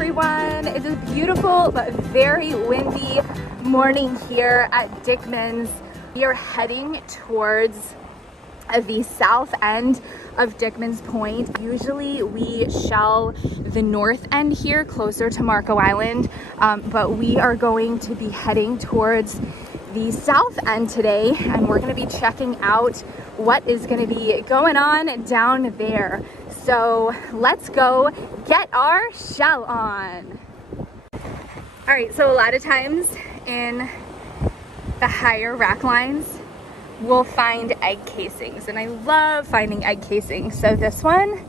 everyone. It's a beautiful but very windy morning here at Dickman's. We are heading towards the south end of Dickman's Point. Usually we shell the north end here closer to Marco Island, but we are going to be heading towards the south end today, and we're going to be checking out what is going to be going on down there. So let's go get our shell on. All right, so a lot of times in the higher rack lines, we'll find egg casings, and I love finding egg casings. So this one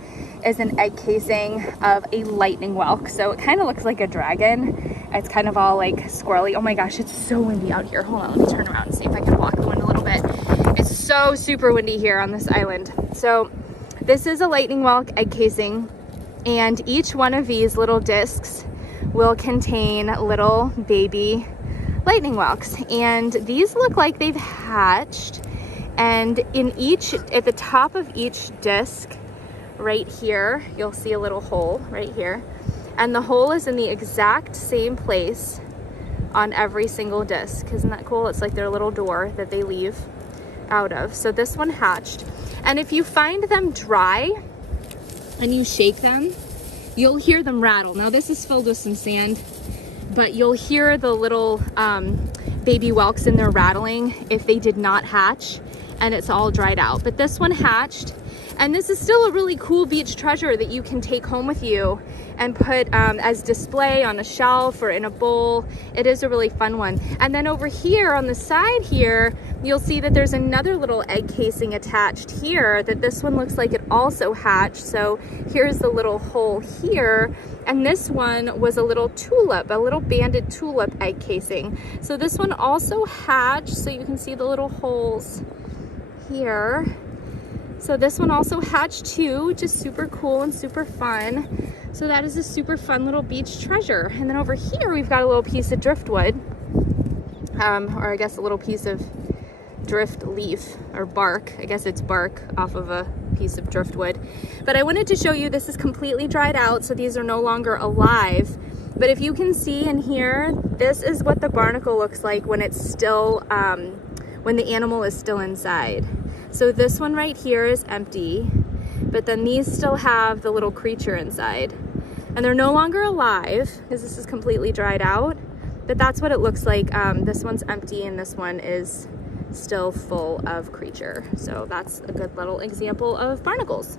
is an egg casing of a lightning whelk. So it kind of looks like a dragon. It's kind of all like squirrely. Oh my gosh, it's so windy out here. Hold on, let me turn around and see if I can block the wind a little bit. It's so super windy here on this island. So this is a lightning whelk egg casing, and each one of these little discs will contain little baby lightning whelks, and these look like they've hatched. And in each, at the top of each disc right here, you'll see a little hole right here, and the hole is in the exact same place on every single disc. Isn't that cool? It's like their little door that they leave out of. So this one hatched, and if you find them dry and you shake them, you'll hear them rattle. Now this is filled with some sand, but you'll hear the little baby whelks in there rattling if they did not hatch and it's all dried out. But this one hatched, and this is still a really cool beach treasure that you can take home with you and put as display on a shelf or in a bowl. It is a really fun one. And then over here on the side here, you'll see that there's another little egg casing attached here that this one looks like it also hatched. So here's the little hole here. And this one was a little tulip, a little banded tulip egg casing. So this one also hatched. So you can see the little holes here. So this one also hatched too, just super cool and super fun. So that is a super fun little beach treasure. And then over here, we've got a little piece of driftwood, or I guess a little piece of drift leaf or bark. I guess it's bark off of a piece of driftwood. But I wanted to show you, this is completely dried out, so these are no longer alive. But if you can see in here, this is what the barnacle looks like when it's still, when the animal is still inside. So this one right here is empty, but then these still have the little creature inside. And they're no longer alive because this is completely dried out, but that's what it looks like. This one's empty and this one is still full of creature. So that's a good little example of barnacles.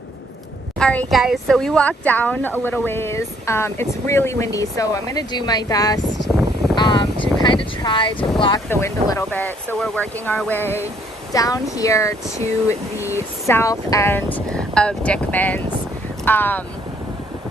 All right guys, so we walked down a little ways. It's really windy, so I'm gonna do my best to kind of try to block the wind a little bit. So we're working our way down here to the south end of Dickman's.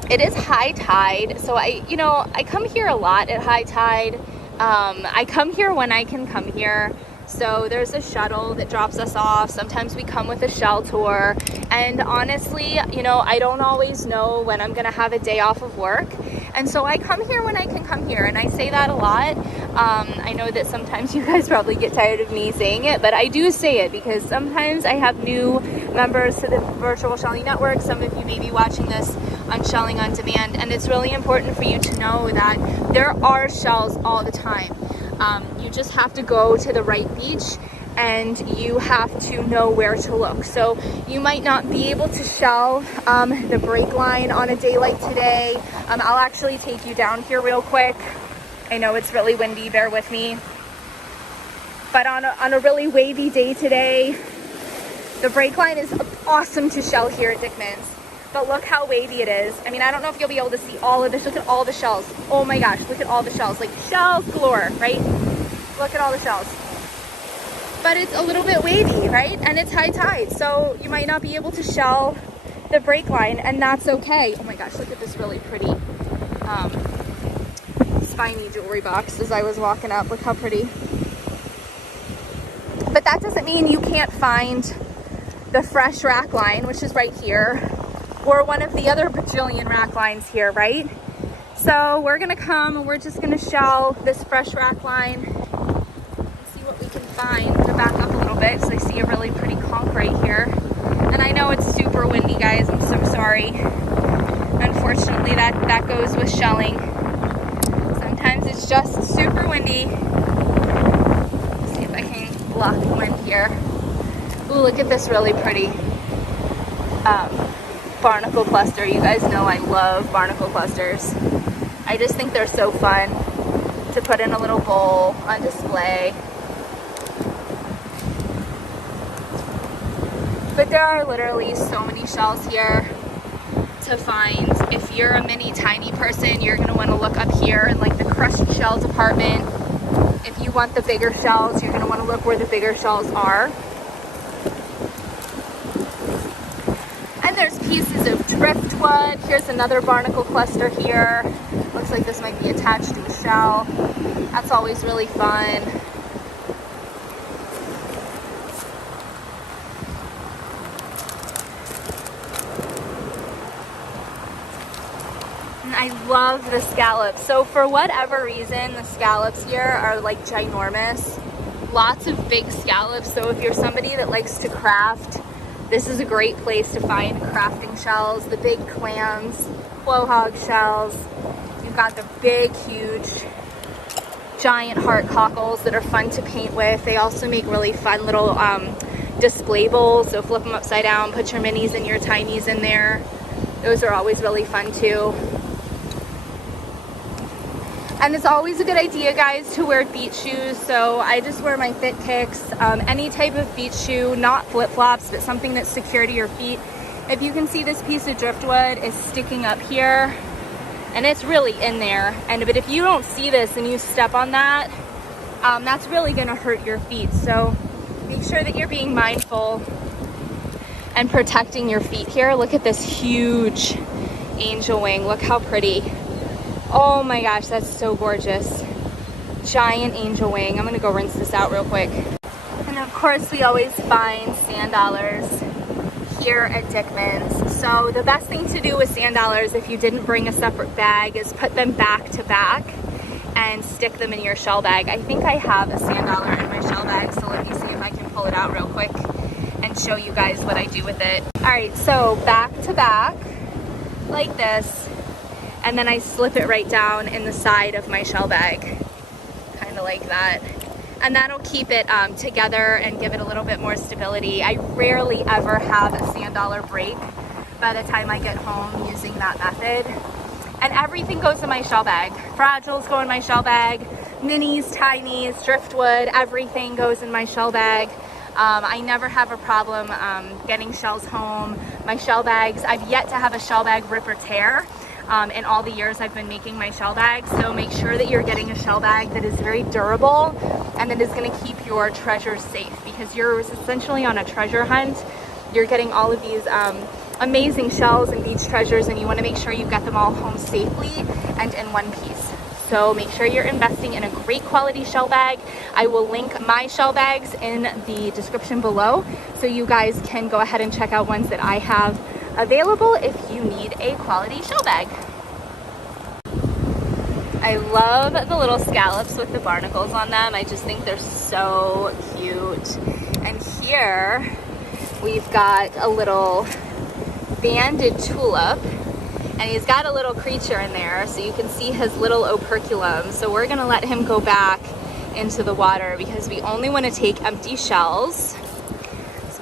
It is high tide, so I come here a lot at high tide. I come here when I can come here. So there's a shuttle that drops us off. Sometimes we come with a shell tour. And honestly, I don't always know when I'm gonna have a day off of work. And so I come here when I can come here. And I say that a lot. I know that sometimes you guys probably get tired of me saying it, but I do say it because sometimes I have new members to the Virtual Shelling Network. Some of you may be watching this on Shelling on Demand. And it's really important for you to know that there are shells all the time. You just have to go to the right beach and you have to know where to look. So you might not be able to shell the break line on a day like today. I'll actually take you down here real quick. I know it's really windy, bear with me. But on a really wavy day today, the break line is awesome to shell here at Dickman's. But look how wavy it is. I mean, I don't know if you'll be able to see all of this. Look at all the shells. Oh my gosh, look at all the shells. Like shells galore, right? Look at all the shells. But it's a little bit wavy, right? And it's high tide, so you might not be able to shell the break line, and that's okay. Oh my gosh, look at this really pretty spiny jewelry box as I was walking up. Look how pretty. But that doesn't mean you can't find the fresh rack line, which is right here, or one of the other bajillion rack lines here, right? So we're gonna come and we're just gonna shell this fresh rack line and see what we can find. I'm gonna back up a little bit so I see a really pretty conch right here. And I know it's super windy, guys, I'm so sorry. Unfortunately, that goes with shelling. just super windy. Let's see if I can block the wind here. Ooh, look at this really pretty barnacle cluster. You guys know I love barnacle clusters. I just think they're so fun to put in a little bowl on display. But there are literally so many shells here to find. If you're a mini tiny person, you're gonna wanna look up here in like the crushed shell department. If you want the bigger shells, you're gonna wanna look where the bigger shells are. And there's pieces of driftwood. Here's another barnacle cluster here. Looks like this might be attached to a shell. That's always really fun. And I love the scallops. So for whatever reason, the scallops here are like ginormous. Lots of big scallops. So if you're somebody that likes to craft, this is a great place to find crafting shells. The big clams, quahog shells. You've got the big, huge, giant heart cockles that are fun to paint with. They also make really fun little display bowls. So flip them upside down, put your minis and your tinies in there. Those are always really fun too. And it's always a good idea, guys, to wear beach shoes. So I just wear my Fit Kicks, any type of beach shoe, not flip-flops, but something that's secure to your feet. If you can see, this piece of driftwood is sticking up here, and it's really in there. But if you don't see this and you step on that, that's really gonna hurt your feet. So make sure that you're being mindful and protecting your feet here. Look at this huge angel wing. Look how pretty. Oh my gosh, that's so gorgeous. Giant angel wing. I'm gonna go rinse this out real quick. And of course, we always find sand dollars here at Dickman's. So the best thing to do with sand dollars, if you didn't bring a separate bag, is put them back to back and stick them in your shell bag. I think I have a sand dollar in my shell bag, so let me see if I can pull it out real quick and show you guys what I do with it. All right, so back to back, like this. And then I slip it right down in the side of my shell bag, kind of like that. And that'll keep it together and give it a little bit more stability. I rarely ever have a sand dollar break by the time I get home using that method. And everything goes in my shell bag. Fragiles go in my shell bag, minis, tinies, driftwood, everything goes in my shell bag. I never have a problem getting shells home. My shell bags, I've yet to have a shell bag rip or tear. In all the years I've been making my shell bags. So make sure that you're getting a shell bag that is very durable and that is going to keep your treasures safe, because you're essentially on a treasure hunt. You're getting all of these amazing shells and beach treasures, and you want to make sure you get them all home safely and in one piece. So make sure you're investing in a great quality shell bag. I will link my shell bags in the description below, so you guys can go ahead and check out ones that I have available if you need a quality shell bag. I love the little scallops with the barnacles on them. I just think they're so cute. And here we've got a little banded tulip, and he's got a little creature in there, so you can see his little operculum. So we're gonna let him go back into the water because we only want to take empty shells.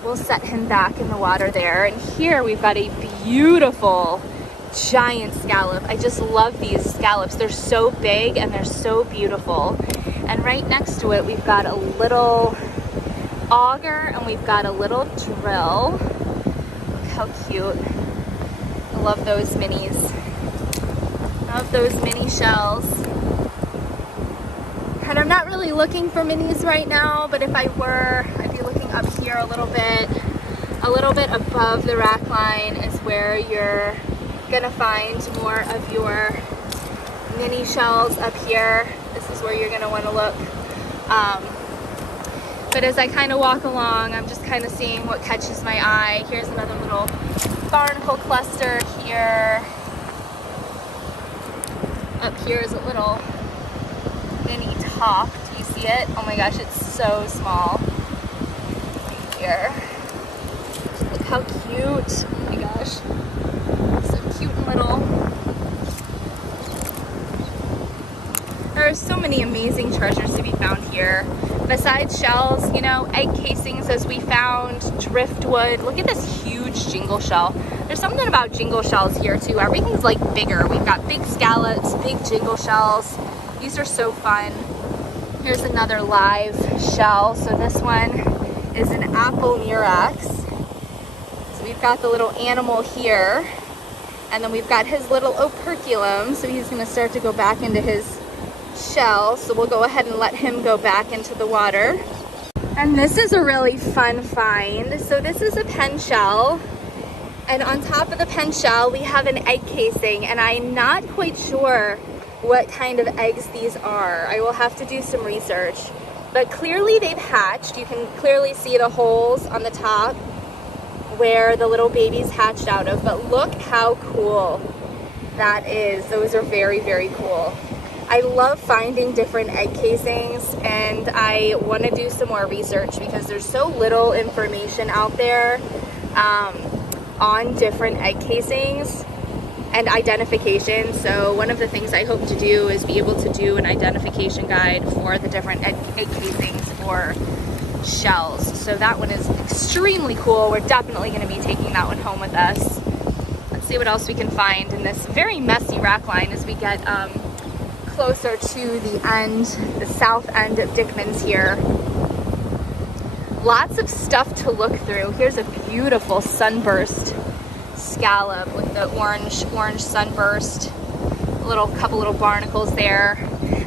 We'll set him back in the water there. And here we've got a beautiful giant scallop. I just love these scallops. They're so big and they're so beautiful. And right next to it, we've got a little auger and we've got a little drill. Look how cute. I love those minis. Love those mini shells. And I'm not really looking for minis right now, but if I were, I'd be looking up here a little bit above the rack line is where you're gonna find more of your mini shells up here. This is where you're gonna wanna look. But as I kind of walk along, I'm just kind of seeing what catches my eye. Here's another little barnacle cluster here. Up here is a little mini top. Do you see it? Oh my gosh, it's so small. Right here. Look how cute. Oh my gosh. So cute and little. are so many amazing treasures to be found here. Besides shells, you know, egg casings as we found, driftwood. Look at this huge jingle shell. There's something about jingle shells here too. Everything's like bigger. We've got big scallops, big jingle shells. These are so fun. Here's another live shell. So this one is an apple murex. So we've got the little animal here. And then we've got his little operculum. So he's gonna start to go back into his shell. So we'll go ahead and let him go back into the water. And this is a really fun find. So this is a pen shell. And on top of the pen shell, we have an egg casing. And I'm not quite sure what kind of eggs these are. I will have to do some research. But clearly they've hatched. You can clearly see the holes on the top where the little babies hatched out of. But look how cool that is. Those are very, very cool. I love finding different egg casings, and I want to do some more research because there's so little information out there on different egg casings and identification. So one of the things I hope to do is be able to do an identification guide for the different egg casings for shells. So that one is extremely cool. We're definitely going to be taking that one home with us. Let's see what else we can find in this very messy rack line as we get closer to the end, the south end of Dickman's here. Lots of stuff to look through. Here's a beautiful sunburst scallop with the orange sunburst. Couple little barnacles there.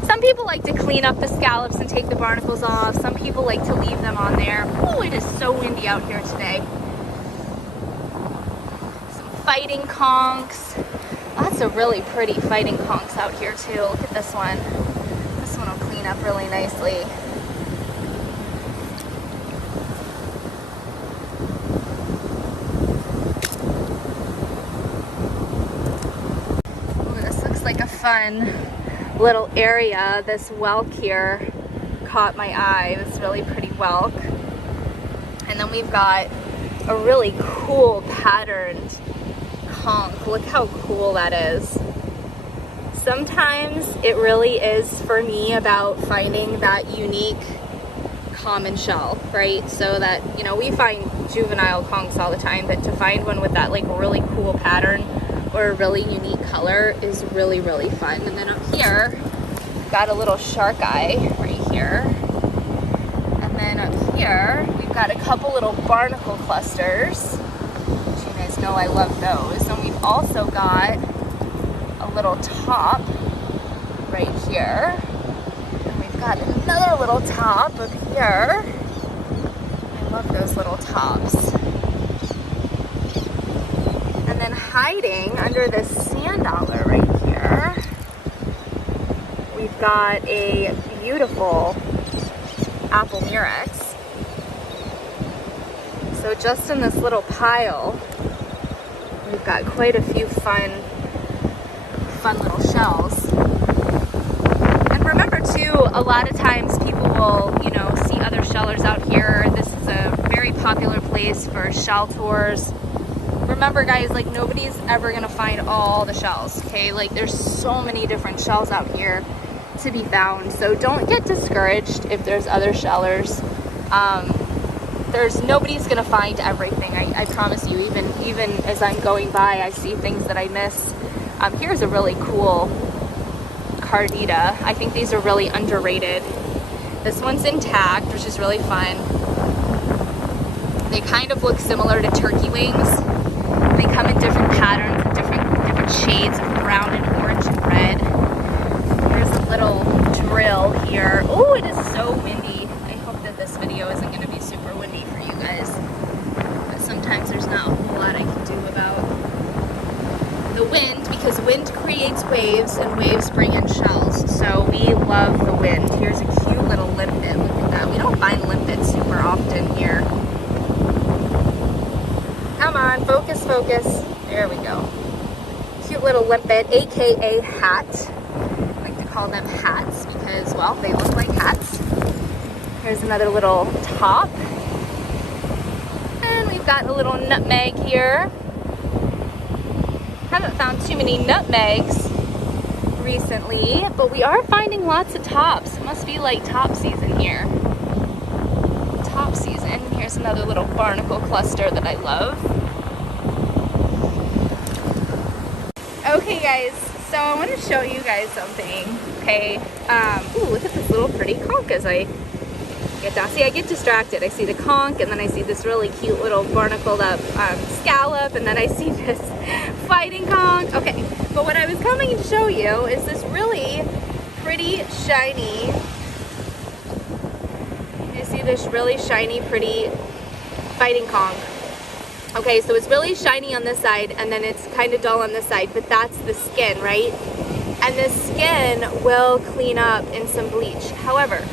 Some people like to clean up the scallops and take the barnacles off. Some people like to leave them on there. Oh, it is so windy out here today. Some fighting conchs. Lots of really pretty fighting conchs out here too. Look at this one. This one will clean up really nicely. Fun little area. This whelk here caught my eye. This really pretty whelk. And then we've got a really cool patterned conch. Look how cool that is. Sometimes it really is for me about finding that unique common shell, right? So that, you know, we find juvenile conchs all the time, but to find one with that like really cool pattern or a really unique color is really, really fun. And then up here, we've got a little shark eye right here. And then up here, we've got a couple little barnacle clusters, which you guys know I love those. And we've also got a little top right here. And we've got another little top up here. I love those little tops. And then hiding under this sand dollar right here, we've got a beautiful apple murex. So just in this little pile, we've got quite a few fun little shells. And remember too, a lot of times people will, you know, see other shellers out here. This is a very popular place for shell tours. Remember guys, like nobody's ever gonna find all the shells, okay? Like there's so many different shells out here to be found. So don't get discouraged if there's other shellers. Nobody's gonna find everything. I promise you, even as I'm going by, I see things that I miss. Here's a really cool cardita. I think these are really underrated. This one's intact, which is really fun. They kind of look similar to turkey wings. They come in different patterns, different shades of brown and orange and red. There's a little drill here. Oh, it is so windy. I hope that this video isn't going to be super windy for you guys. But sometimes there's not a whole lot I can do about the wind, because wind creates waves and waves bring in shells. So we love the wind. Here's a cute little limpet. Look at that. We don't find limpets super often here. Come on, focus, focus. There we go. Cute little limpet, AKA hat. I like to call them hats because, well, they look like hats. Here's another little top. And we've got a little nutmeg here. Haven't found too many nutmegs recently, but we are finding lots of tops. It must be like top season here. Top season. Here's another little barnacle cluster that I love. Okay guys, so I want to show you guys something. Okay, ooh, look at this little pretty conch as I get down. See, I get distracted. I see the conch, and then I see this really cute little barnacled up scallop, and then I see this fighting conch. Okay, but what I was coming to show you is this really pretty shiny, you see this really shiny pretty fighting conch. Okay, so it's really shiny on this side, and then it's kind of dull on this side, but that's the skin, right? And the skin will clean up in some bleach. However,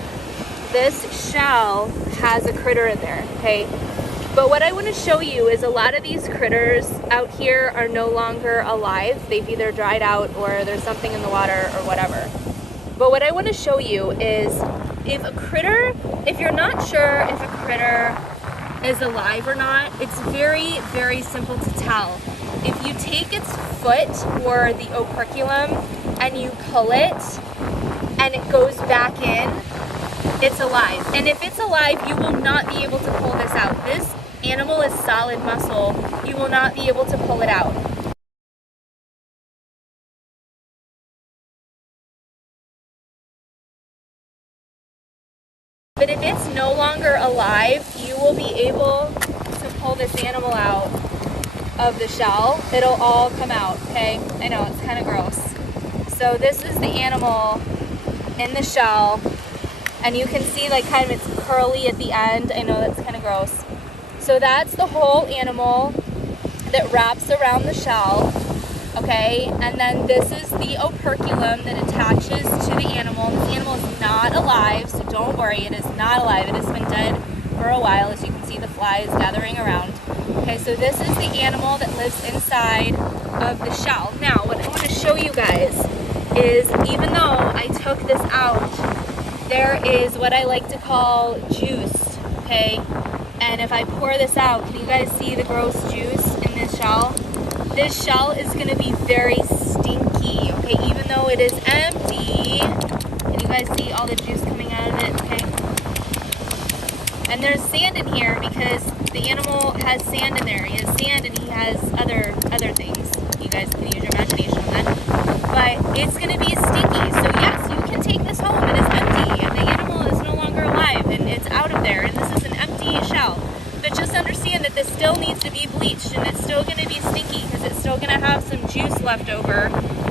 this shell has a critter in there, okay? But what I want to show you is a lot of these critters out here are no longer alive. They've either dried out or there's something in the water or whatever. But what I want to show you is if you're not sure if a critter is alive or not, it's very, very simple to tell. If you take its foot or the operculum and you pull it and it goes back in, it's alive. And if it's alive, you will not be able to pull this out. This animal is solid muscle. You will not be able to pull it out. But if it's no longer alive, you will be able to pull this animal out of the shell. It'll all come out, okay? I know, it's kind of gross. So this is the animal in the shell, and you can see like kind of it's curly at the end. I know that's kind of gross. So that's the whole animal that wraps around the shell, okay? And then this is the operculum that attaches to the animal. This animal is not alive, so don't worry, it is not alive. It has been dead for a while. As you can see, the flies gathering around. Okay, so this is the animal that lives inside of the shell. Now, what I want to show you guys is, even though I took this out, there is what I like to call juice, okay? And if I pour this out, can you guys see the gross juice in this shell? This shell is going to be very stinky, okay? Even though it is empty, can you guys see all the juice coming out of it, okay? And there's sand in here because the animal has sand in there. He has sand and he has other things. You guys can use your imagination on that. But it's going to be stinky. So yes, you can take this home. It is empty and the animal is no longer alive and it's out of there. And this is an empty shell. But just understand that this still needs to be bleached and it's still going to be stinky because it's still going to have some juice left over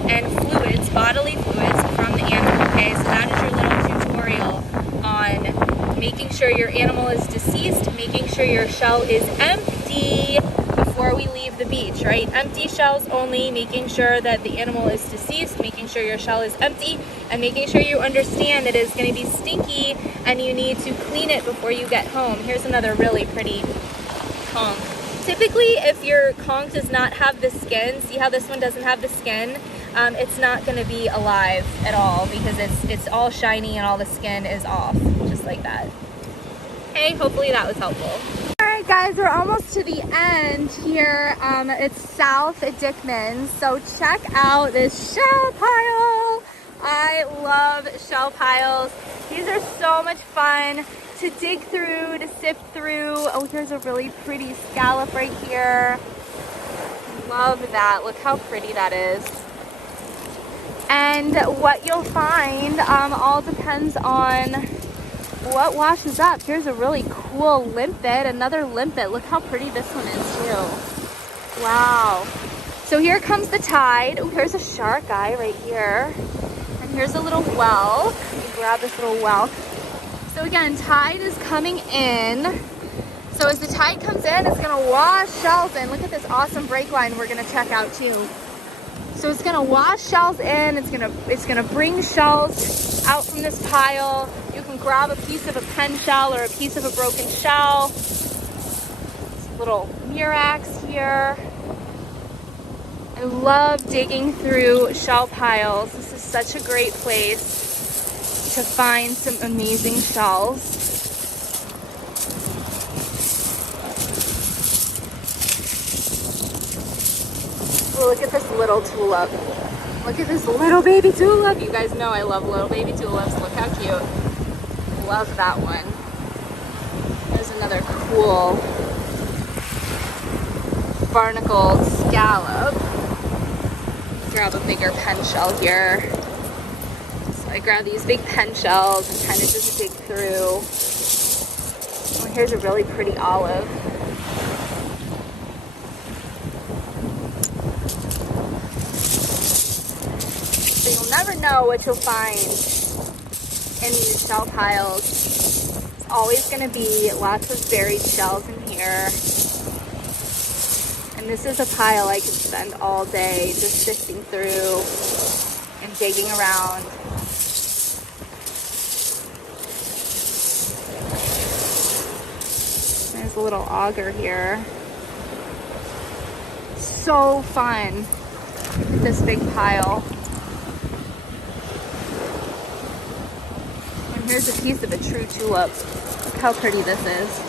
and fluids, bodily fluids from the animal. Okay, so that is your little tutorial on making sure your animal is deceased, making sure your shell is empty before we leave the beach, right? Empty shells only, making sure that the animal is deceased, making sure your shell is empty, and making sure you understand that it's going to be stinky and you need to clean it before you get home. Here's another really pretty conch. Typically, if your conch does not have the skin, see how this one doesn't have the skin? It's not going to be alive at all because it's all shiny and all the skin is off, just like that. Okay, hopefully that was helpful. Alright guys, we're almost to the end here. It's south at Dickman, so check out this shell pile. I love shell piles. These are so much fun to dig through, to sift through. Oh, here's a really pretty scallop right here. Love that. Look how pretty that is. And what you'll find all depends on what washes up. Here's a really cool limpet, another limpet. Look how pretty this one is too. Wow. So here comes the tide. Oh, here's a shark eye right here. And here's a little whelk. You grab this little whelk. So again, tide is coming in. So as the tide comes in, it's gonna wash shells in. Look at this awesome break line we're gonna check out too. So it's gonna wash shells in, it's gonna bring shells out from this pile. You can grab a piece of a pen shell or a piece of a broken shell. Little murex here. I love digging through shell piles. This is such a great place to find some amazing shells. Oh, look at this little tulip. Look at this little baby tulip. You guys know I love little baby tulips. Look how cute. Love that one. There's another cool barnacled scallop. Grab a bigger pen shell here. So I grab these big pen shells and kind of just dig through. Oh, here's a really pretty olive. So you'll never know what you'll find in these shell piles. It's always going to be lots of buried shells in here. And this is a pile I could spend all day just sifting through and digging around. There's a little auger here. So fun, this big pile. And here's a piece of a true tulip. Look how pretty this is.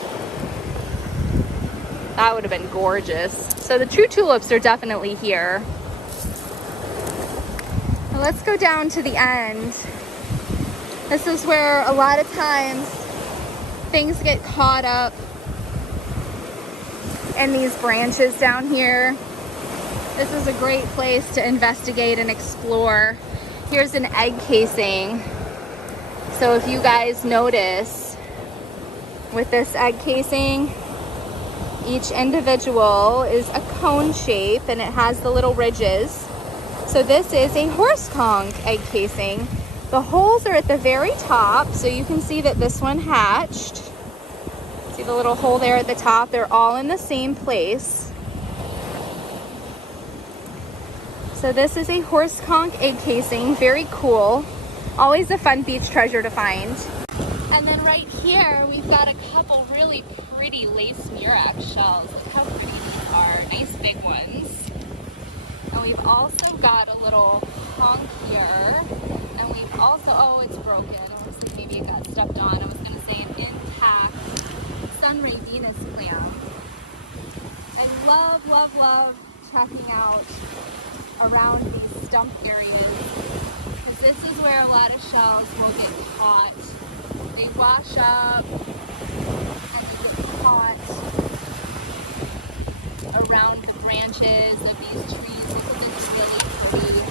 That would have been gorgeous. So the true tulips are definitely here. Now let's go down to the end. This is where a lot of times things get caught up in these branches down here. This is a great place to investigate and explore. Here's an egg casing. So if you guys notice with this egg casing, each individual is a cone shape and it has the little ridges. So this is a horse conch egg casing. The holes are at the very top, so you can see that this one hatched. See the little hole there at the top? They're all in the same place. So this is a horse conch egg casing, very cool. Always a fun beach treasure to find. And then right here, we've got a couple really pretty lace murex shells. Look how pretty these are, nice big ones. And we've also got a little conch here. And we've also, oh, it's broken. It looks like maybe it got stepped on. I was gonna say an intact sunray Venus plant. I love, love, love checking out around these stump areas, because this is where a lot of shells will get caught. They wash up and they get caught around the branches of these trees. Look at this really pretty.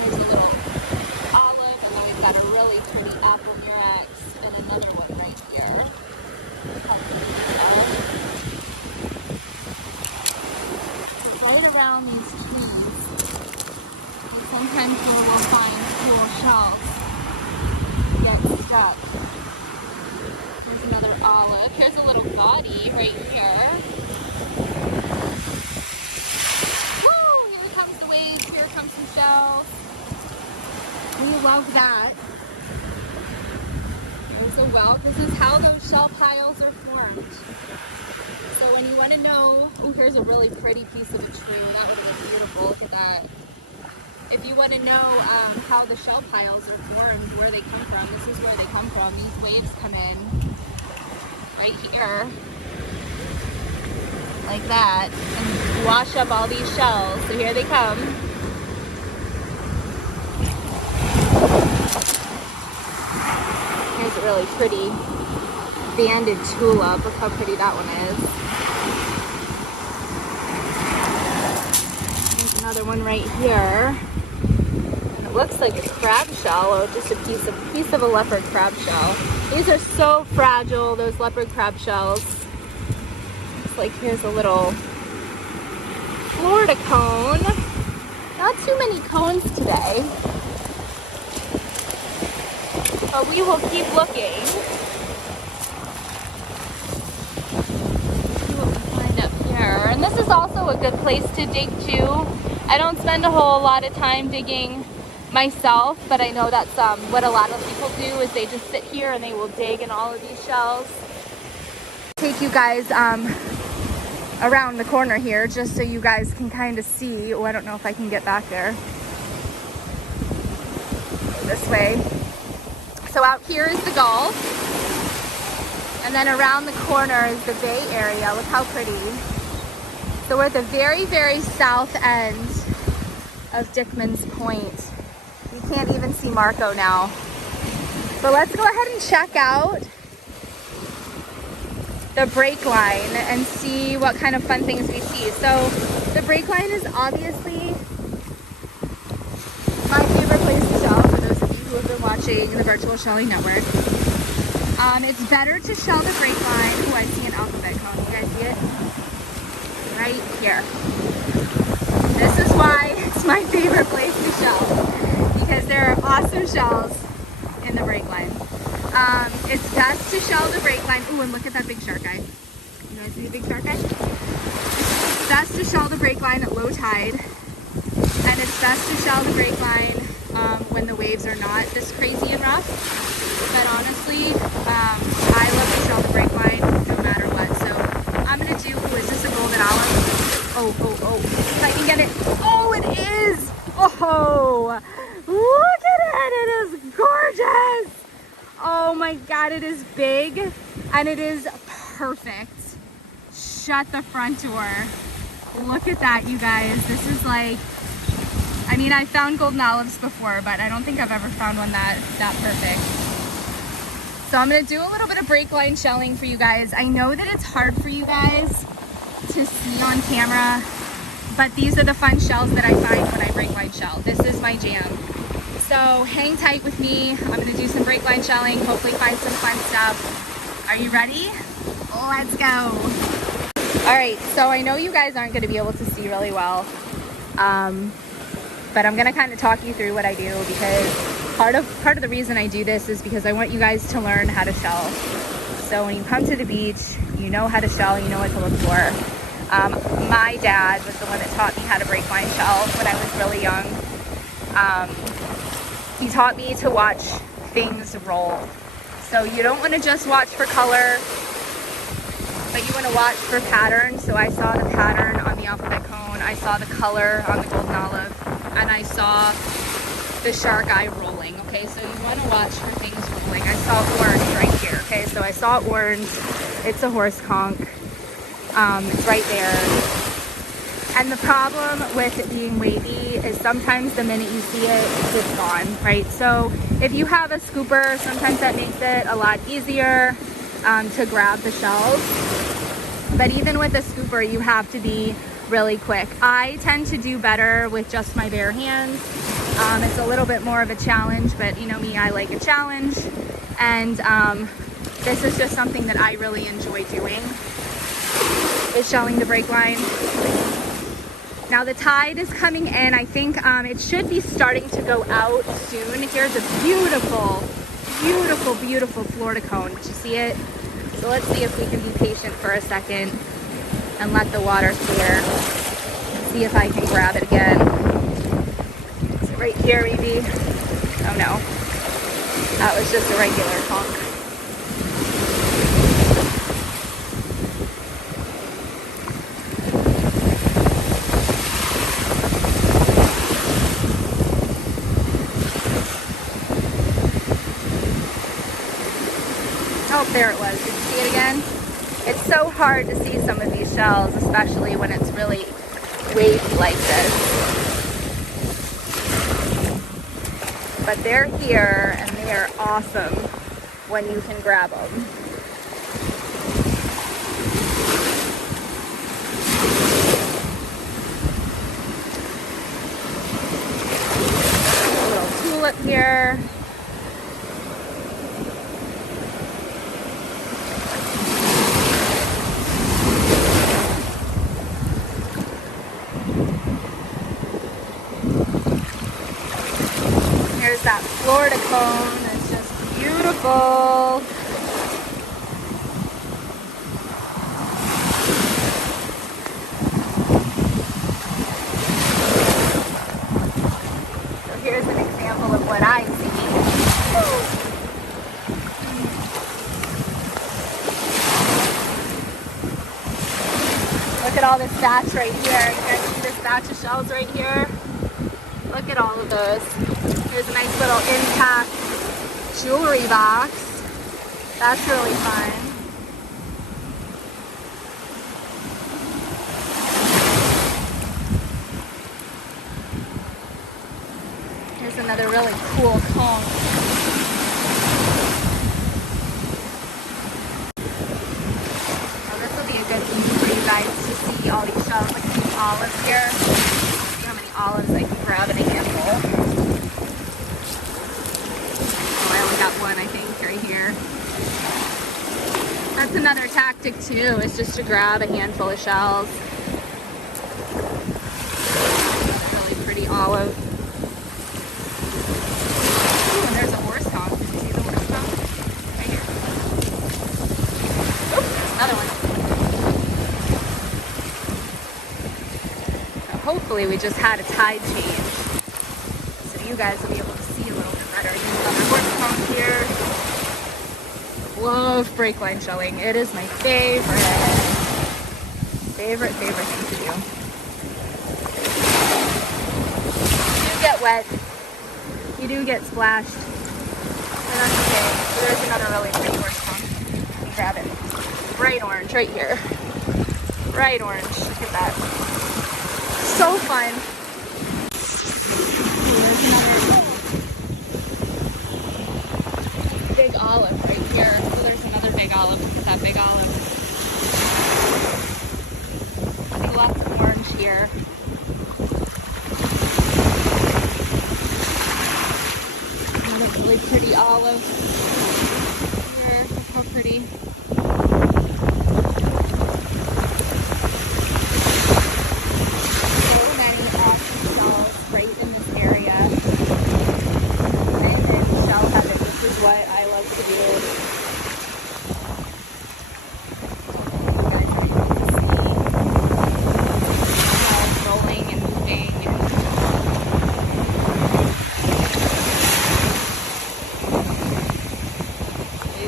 Here's a little olive, and then we've got a really pretty apple murex and another one right here. Right around these trees is sometimes where we'll find cool shells get stuck. Here's another olive. Here's a little body right here. Woo! Here comes the waves. Here comes some shells. We love that. There's a whelk. This is how those shell piles are formed. So when you want to know, oh, here's a really pretty piece of a true. That would have been beautiful. Look at that. If you want to know how the shell piles are formed, where they come from, this is where they come from. These waves come in right here, like that, and wash up all these shells. So here they come. Here's a really pretty banded tulip. Look how pretty that one is. There's another one right here. And it looks like a crab shell, or just a piece of a leopard crab shell. These are so fragile, those leopard crab shells. Looks like here's a little Florida cone. Not too many cones today, but we will keep looking. And this is also a good place to dig too. I don't spend a whole lot of time digging myself, but I know that's what a lot of people do, is they just sit here and they will dig in all of these shells. Take you guys around the corner here just so you guys can kind of see. Oh, I don't know if I can get back there. Go this way. So out here is the Gulf, and then around the corner is the Bay Area. Look how pretty. So we're at the very, very south end of Dickman's Point. You can't even see Marco now. But let's go ahead and check out the brake line and see what kind of fun things we see. So the brake line is obviously my favorite place to shell, for those of you who have been watching the Virtual Shelling Network. It's better to shell the brake line. Oh, I see an alphabet cone. You guys see it? Right here. This is why it's my favorite place to shell, because there are awesome shells in the brake line. It's best to shell the brake line. Ooh, and look at that big shark eye. You guys see the big shark eye? It's best to shell the brake line at low tide, and it's best to shell the brake line when the waves are not this crazy and rough. But honestly, I love to shell the brake line no matter what. So I'm gonna do, ooh, is this a golden olive? Oh, if I can get it. Oh, it is! Oh, look at it, it is gorgeous! Oh my God, it is big and it is perfect. Shut the front door. Look at that, you guys. This is like, I mean, I found golden olives before, but I don't think I've ever found one that perfect. So I'm gonna do a little bit of brake line shelling for you guys. I know that it's hard for you guys to see on camera, but these are the fun shells that I find when I brake line shell. This is my jam. So hang tight with me. I'm gonna do some brake line shelling, hopefully find some fun stuff. Are you ready? Let's go. All right, so I know you guys aren't gonna be able to see really well, but I'm gonna kind of talk you through what I do, because part of the reason I do this is because I want you guys to learn how to shell. So when you come to the beach, you know how to shell, you know what to look for. My dad was the one that taught me how to brake line shell when I was really young. He taught me to watch things roll. So you don't want to just watch for color, but you want to watch for pattern. So I saw the pattern on the alphabet cone, I saw the color on the golden olive, and I saw the shark eye rolling. Okay, so you want to watch for things rolling. I saw orange right here. Okay, so I saw orange. It's a horse conch. It's right there. And the problem with it being wavy is sometimes the minute you see it, it's just gone, right? So if you have a scooper, sometimes that makes it a lot easier to grab the shells. But even with a scooper, you have to be really quick. I tend to do better with just my bare hands. It's a little bit more of a challenge, but you know me, I like a challenge. And this is just something that I really enjoy doing, is shelling the brake line. Now the tide is coming in. I think it should be starting to go out soon. Here's a beautiful, beautiful, beautiful Florida cone. Did you see it? So let's see if we can be patient for a second and let the water clear. See if I can grab it again. Is it right here maybe? Oh no, that was just a regular conch. Oh, there it was. Did you see it again? It's so hard to see some of these shells, especially when it's really wavy like this. But they're here and they are awesome when you can grab them. A little tulip here. Here's that Florida cone. It's just beautiful. So here's an example of what I see. Look at all this thatch right here. You guys see this thatch of shells right here? Look at all of those. Here's a nice little impact jewelry box. That's really fun. olives here. See how many olives I can grab in a handful. Oh, I only got one, I think, right here. That's another tactic too, is just to grab a handful of shells. Really pretty olive. Ooh, and there's a horse conch. Did you see the horse conch? Right here. Oops, another one. So hopefully we just had a tide change, so you guys will be able to see a little bit better. There's another horse conch here. Love brake line shelling. It is my favorite thing to do. You do get wet. You do get splashed. And that's okay. So there's another really pretty horse conch. Grab it. Bright orange right here. Bright orange. Look at that. So fun. Ooh, there's another big olive right here. So there's another big olive. Look at that big olive. See lots of orange here. Another really pretty olive here. Look how pretty. So many awesome shells right in this area. And in shell heaven, this is what I love to do.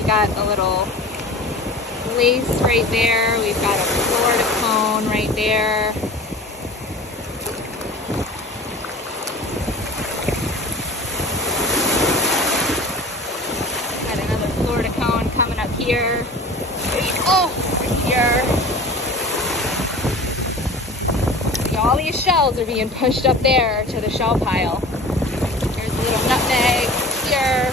Got a little lace right there. We've got a Florida cone right there. Got another Florida cone coming up here. Oh, right here. See, all these shells are being pushed up there to the shell pile. There's a little nutmeg here.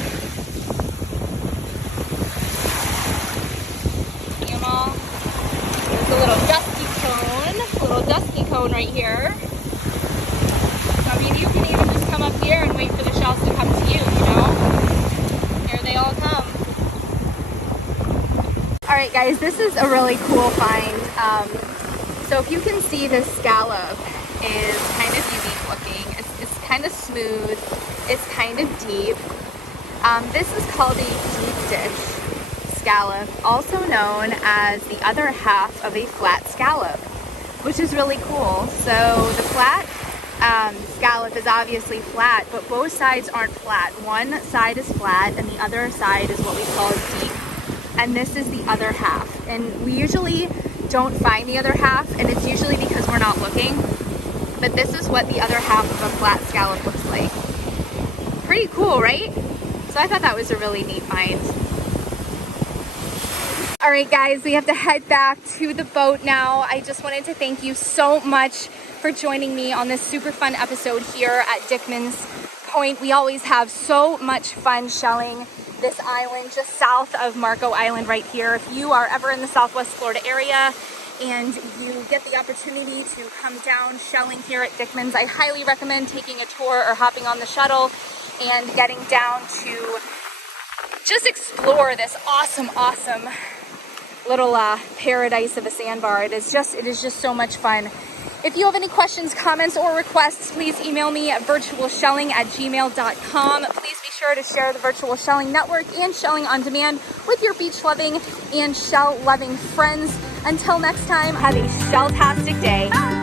There's a little dusky cone right here. So, I mean, you can even just come up here and wait for the shells to come to you, you know? Here they all come. All right, guys, this is a really cool find. So if you can see, this scallop is kind of unique looking. It's kind of smooth. It's kind of deep. This is called a deep dish scallop, also known as the other half of a flat scallop, which is really cool. So the flat scallop is obviously flat, but both sides aren't flat. One side is flat and the other side is what we call deep. And this is the other half. And we usually don't find the other half, and it's usually because we're not looking. But this is what the other half of a flat scallop looks like. Pretty cool, right? So I thought that was a really neat find. All right, guys, we have to head back to the boat now. I just wanted to thank you so much for joining me on this super fun episode here at Dickman's Point. We always have so much fun shelling this island just south of Marco Island right here. If you are ever in the Southwest Florida area and you get the opportunity to come down shelling here at Dickman's, I highly recommend taking a tour or hopping on the shuttle and getting down to just explore this awesome little paradise of a sandbar. It is just so much fun. If you have any questions, comments, or requests, please email me at virtualshelling@gmail.com. Please be sure to share the Virtual Shelling Network and Shelling on Demand with your beach-loving and shell-loving friends. Until next time, have a shell-tastic day. Bye.